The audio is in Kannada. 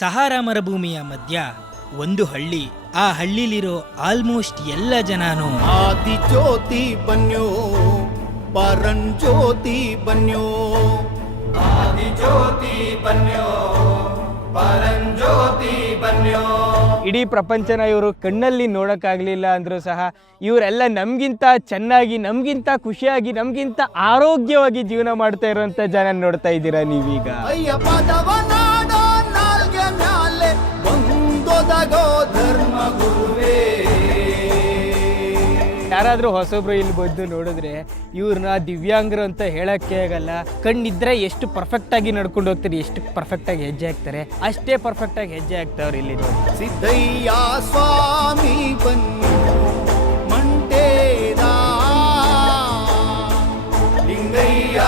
ಸಹಾರಾ ಮರುಭೂಮಿಯ ಮಧ್ಯ ಒಂದು ಹಳ್ಳಿ. ಆ ಹಳ್ಳಿಲಿರೋ ಆಲ್ಮೋಸ್ಟ್ ಎಲ್ಲ ಜನನು ಆದಿ ಜ್ಯೋತಿ ಬನ್ಯೋ ಪರಂಜ್ಯೋತಿ ಬನ್ಯೋ, ಆದಿ ಜ್ಯೋತಿ ಬನ್ಯೋ ಪರಂಜ್ಯೋತಿ ಬನ್ಯೋ. ಇಡೀ ಪ್ರಪಂಚನ ಇವರು ಕಣ್ಣಲ್ಲಿ ನೋಡೋಕ್ಕಾಗಲಿಲ್ಲ ಅಂದರೂ ಸಹ ಇವರೆಲ್ಲ ನಮಗಿಂತ ಚೆನ್ನಾಗಿ, ನಮಗಿಂತ ಖುಷಿಯಾಗಿ, ನಮಗಿಂತ ಆರೋಗ್ಯವಾಗಿ ಜೀವನ ಮಾಡ್ತಾ ಇರುವಂಥ ಜನ ನೋಡ್ತಾ ಇದ್ದೀರಾ ನೀವೀಗ. ಅಯ್ಯ ಪದವ ನಾಡೋ ನಾಲ್ಗೆ ಮ್ಯಾಲೆ ಒಂದೊದಗೋ ಧರ್ಮ ಗುರುವೇ. ಯಾರಾದರೂ ಹೊಸೊಬ್ರು ಇಲ್ಲಿ ಬಂದು ನೋಡಿದ್ರೆ ಇವ್ರನ್ನ ದಿವ್ಯಾಂಗರು ಅಂತ ಹೇಳೋಕ್ಕೆ ಆಗಲ್ಲ. ಕಣ್ಣಿದ್ರೆ ಎಷ್ಟು ಪರ್ಫೆಕ್ಟಾಗಿ ನಡ್ಕೊಂಡು ಹೋಗ್ತಾರೆ, ಎಷ್ಟು ಪರ್ಫೆಕ್ಟಾಗಿ ಹೆಜ್ಜೆ ಹಾಕ್ತಾರೆ, ಅಷ್ಟೇ ಪರ್ಫೆಕ್ಟಾಗಿ ಹೆಜ್ಜೆ ಹಾಕ್ತಾವ್ರು ಇಲ್ಲಿ ನೋಡಿ. ಸಿದ್ದಯ್ಯ ಸ್ವಾಮಿ ಬನ್ನಿ ಮಂಟೇದ ಲಿಂಗಯ್ಯ